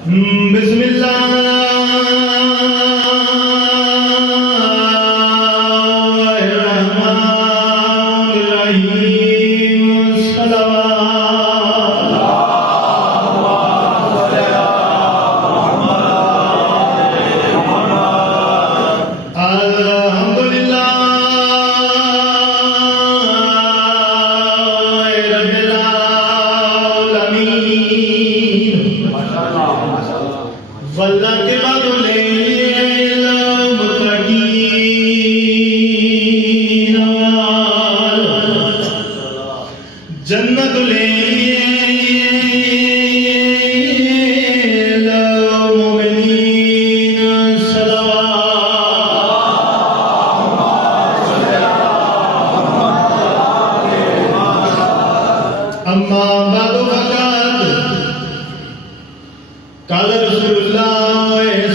بسم اللہ الرحمن الرحیم صلوات الحمدللہ رب العالمین والعاقبۃ للمتقین جنت للمؤمنین صلوات اما بعد فقد قال رسول اللہ